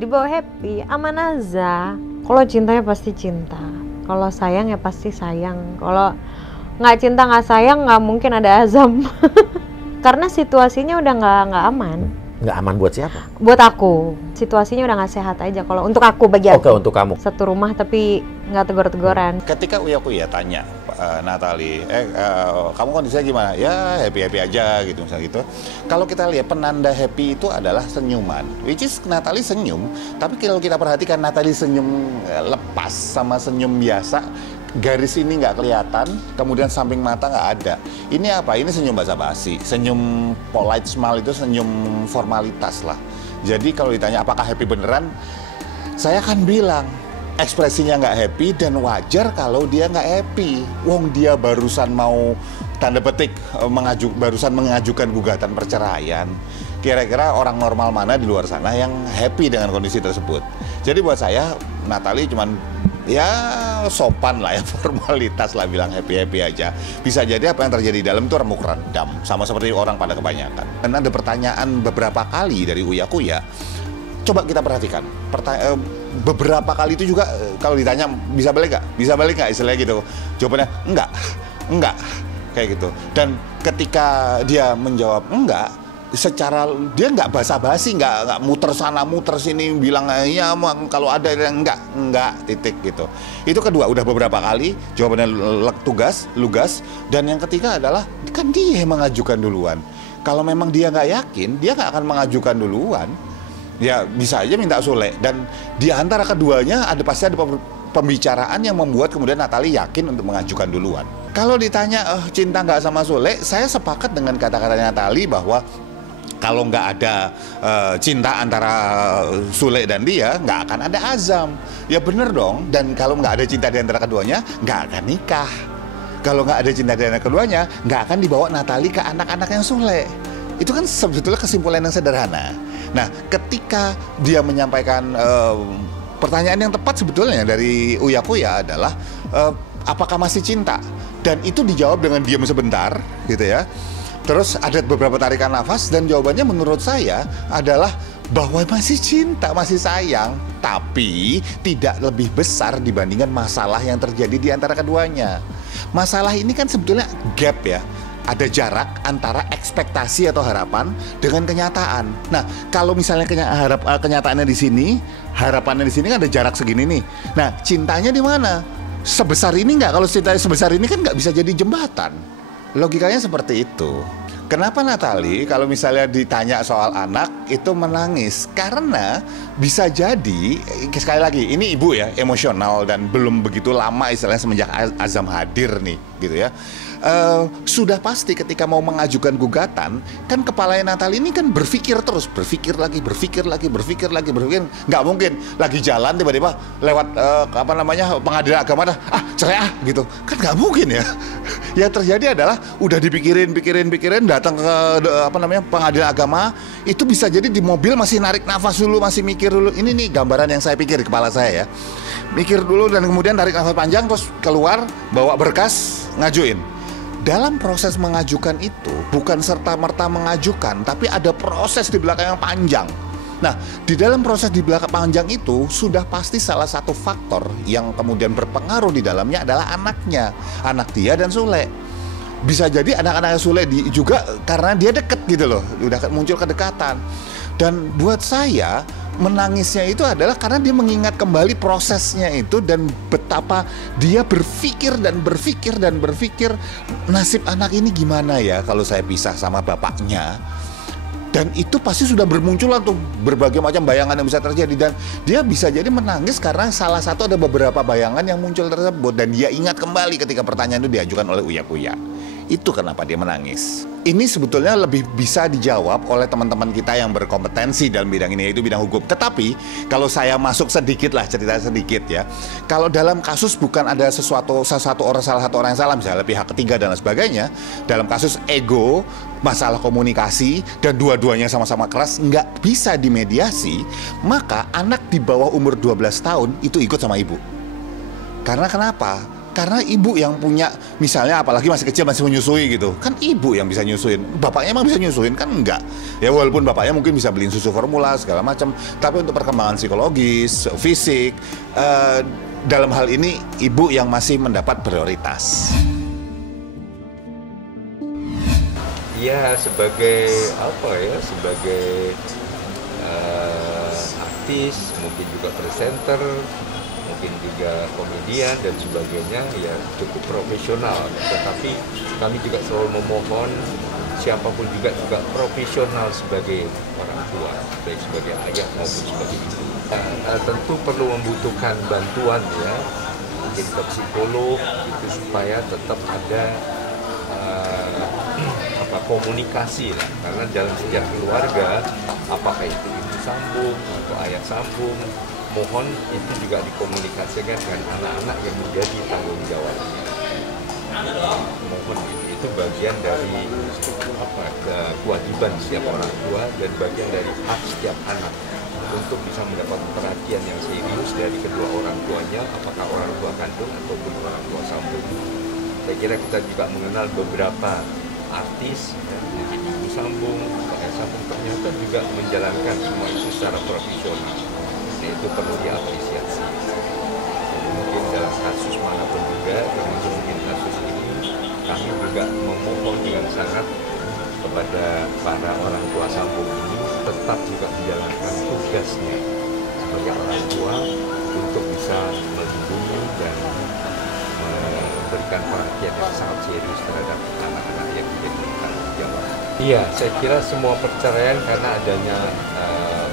dibawa happy, aman aja. Kalau cintanya pasti cinta, kalau sayang ya pasti sayang. Kalau nggak cinta nggak sayang nggak mungkin ada azam. Karena situasinya udah nggak aman. Nggak aman buat siapa? Buat aku, situasinya udah nggak sehat aja. Kalau untuk aku, bagi aku. Oke, untuk kamu. Satu rumah tapi nggak tegur-teguran. Ketika Uya tanya Natalie, kamu kondisinya gimana? Ya happy aja gitu misalnya gitu. Kalau kita lihat penanda happy itu adalah senyuman, which is Natalie senyum. Tapi kalau kita perhatikan Natalie senyum lepas sama senyum biasa, garis ini nggak kelihatan, kemudian samping mata nggak ada. Ini apa? Ini senyum basa-basi, senyum polite smile itu senyum formalitas lah. Jadi kalau ditanya apakah happy beneran, saya akan bilang ekspresinya nggak happy dan wajar kalau dia nggak happy. Wong dia barusan mau tanda petik barusan mengajukan gugatan perceraian. Kira-kira orang normal mana di luar sana yang happy dengan kondisi tersebut? Jadi buat saya Natalie cuman ya sopan lah ya, formalitas lah, bilang happy aja. Bisa jadi apa yang terjadi di dalam itu remuk redam, sama seperti orang pada kebanyakan. Dan ada pertanyaan beberapa kali dari Uya, coba kita perhatikan. Beberapa kali itu juga kalau ditanya bisa balik nggak istilahnya gitu, jawabannya enggak kayak gitu. Dan ketika dia menjawab enggak, secara dia nggak basa-basi, nggak muter sana muter sini bilang iya kalau ada yang enggak titik gitu. Itu kedua, udah beberapa kali jawabannya lugas. Dan yang ketiga adalah kan dia yang mengajukan duluan. Kalau memang dia nggak yakin, dia nggak akan mengajukan duluan. Ya bisa aja minta Sule. Dan di antara keduanya pasti ada pembicaraan yang membuat kemudian Natalie yakin untuk mengajukan duluan. Kalau ditanya cinta nggak sama Sule, saya sepakat dengan kata-katanya Natalie bahwa kalau nggak ada cinta antara Sule dan dia, nggak akan ada azam. Ya bener dong. Dan kalau nggak ada cinta di antara keduanya, nggak akan nikah. Kalau nggak ada cinta di antara keduanya, nggak akan dibawa Natalie ke anak-anaknya Sule. Itu kan sebetulnya kesimpulan yang sederhana. Nah, ketika dia menyampaikan pertanyaan yang tepat sebetulnya dari Uya adalah apakah masih cinta? Dan itu dijawab dengan diam sebentar, gitu ya. Terus ada beberapa tarikan nafas dan jawabannya menurut saya adalah bahwa masih cinta, masih sayang, tapi tidak lebih besar dibandingkan masalah yang terjadi di antara keduanya. Masalah ini kan sebetulnya gap ya. Ada jarak antara ekspektasi atau harapan dengan kenyataan. Nah, kalau misalnya kenyataannya di sini, harapannya di sini kan ada jarak segini nih. Nah, cintanya di mana? Sebesar ini nggak? Kalau cintanya sebesar ini kan nggak bisa jadi jembatan. Logikanya seperti itu. Kenapa Natalie kalau misalnya ditanya soal anak itu menangis? Karena bisa jadi, sekali lagi, ini ibu ya, emosional dan belum begitu lama istilahnya semenjak Azam hadir nih, gitu ya. Sudah pasti ketika mau mengajukan gugatan, kan kepalanya Natalie ini kan berpikir terus, berpikir lagi, nggak mungkin lagi jalan tiba-tiba lewat pengadilan agama cerai gitu, kan nggak mungkin ya. Yang terjadi adalah udah dipikirin, datang ke pengadilan agama, itu bisa jadi di mobil masih narik nafas dulu, masih mikir dulu. Ini nih gambaran yang saya pikir di kepala saya ya. Mikir dulu dan kemudian tarik nafas panjang, terus keluar bawa berkas ngajuin. Dalam proses mengajukan itu bukan serta-merta mengajukan, tapi ada proses di belakang yang panjang. Nah, di dalam proses di belakang panjang itu sudah pasti salah satu faktor yang kemudian berpengaruh di dalamnya adalah anaknya, anak dia dan Sule. Bisa jadi anak-anaknya Sule juga karena dia deket gitu loh, udah muncul kedekatan. Dan buat saya menangisnya itu adalah karena dia mengingat kembali prosesnya itu dan betapa dia berpikir nasib anak ini gimana ya kalau saya pisah sama bapaknya. Dan itu pasti sudah bermunculan tuh berbagai macam bayangan yang bisa terjadi. Dan dia bisa jadi menangis karena salah satu ada beberapa bayangan yang muncul tersebut. Dan dia ingat kembali ketika pertanyaan itu diajukan oleh Uya. Itu kenapa dia menangis. Ini sebetulnya lebih bisa dijawab oleh teman-teman kita yang berkompetensi dalam bidang ini, yaitu bidang hukum. Tetapi kalau saya masuk sedikit lah, cerita sedikit ya. Kalau dalam kasus bukan ada salah satu orang yang salah, misalnya pihak ketiga dan lain sebagainya. Dalam kasus ego, masalah komunikasi, dan dua-duanya sama-sama keras, nggak bisa dimediasi, maka anak di bawah umur 12 tahun itu ikut sama ibu. Karena kenapa? Karena ibu yang punya, misalnya apalagi masih kecil masih menyusui gitu, kan ibu yang bisa nyusuin. Bapaknya emang bisa nyusuin kan enggak. Ya walaupun bapaknya mungkin bisa beliin susu formula segala macam, tapi untuk perkembangan psikologis, fisik, dalam hal ini ibu yang masih mendapat prioritas. Ya sebagai apa ya, sebagai artis, mungkin juga presenter, mungkin juga komedian dan sebagainya, ya cukup profesional. Tetapi kami juga selalu memohon siapapun juga profesional sebagai orang tua, baik sebagai ayah maupun sebagai ibu. Tentu perlu membutuhkan bantuan ya, mungkin ke psikolog gitu, supaya tetap ada komunikasi lah. Karena dalam setiap keluarga, apakah itu ibu sambung atau ayah sambung, mohon itu juga dikomunikasikan dengan anak-anak yang menjadi tanggung jawabnya. Mohon itu bagian dari kewajiban setiap orang tua dan bagian dari hak setiap anak untuk bisa mendapat perhatian yang serius dari kedua orang tuanya, apakah orang tua kandung ataupun orang tua sambung. Saya kira kita juga mengenal beberapa artis, ya, mungkin ibu sambung, ayah sambung, ternyata juga menjalankan semua itu secara profesional. Nah, itu perlu diapresiasi. Jadi mungkin dalam kasus manapun juga, termasuk mungkin kasus ini, kami juga memohon dengan sangat kepada para orang tua sambung ini tetap juga menjalankan tugasnya sebagai orang tua untuk bisa melindungi dan memberikan perhatian yang sangat serius terhadap anak-anak yang menjadi tanggung jawab. Iya, saya kira semua perceraian karena adanya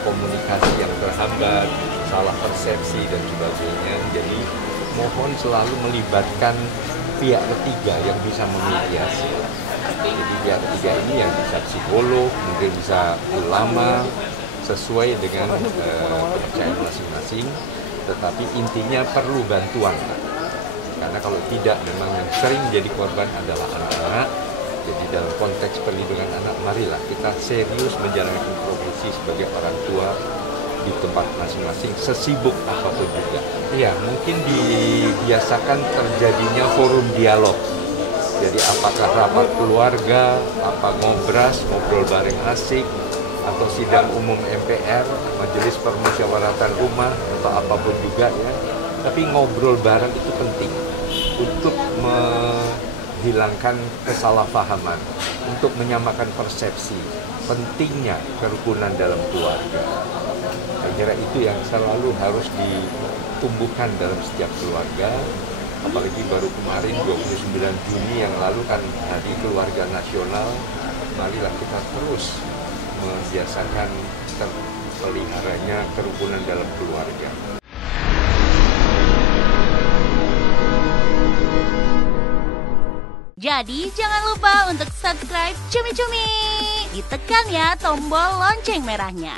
komunikasi yang terhambat, salah persepsi dan sebagainya. Jadi mohon selalu melibatkan pihak ketiga yang bisa memediasi. Jadi pihak ketiga ini yang bisa psikolog, mungkin bisa ulama, sesuai dengan kepercayaan masing-masing. Tetapi intinya perlu bantuan. Karena kalau tidak, memang yang sering jadi korban adalah anak-anak. Jadi dalam konteks perlindungan anak, marilah kita serius menjalankan profesi sebagai orang tua di tempat masing-masing, sesibuk apapun juga. Iya, mungkin dibiasakan terjadinya forum dialog. Jadi apakah rapat keluarga, apa ngobras, ngobrol bareng asik, atau sidang umum MPR, majelis permusyawaratan rumah, atau apapun juga ya. Tapi ngobrol bareng itu penting untuk menghilangkan kesalahpahaman, untuk menyamakan persepsi, pentingnya kerukunan dalam keluarga. Saya kira itu yang selalu harus ditumbuhkan dalam setiap keluarga, apalagi baru kemarin 29 Juni yang lalu kan Hari Keluarga Nasional. Marilah kita terus membiasakan terpeliharanya kerukunan dalam keluarga. Jadi jangan lupa untuk subscribe Cumi Cumi. Ditekan ya tombol lonceng merahnya.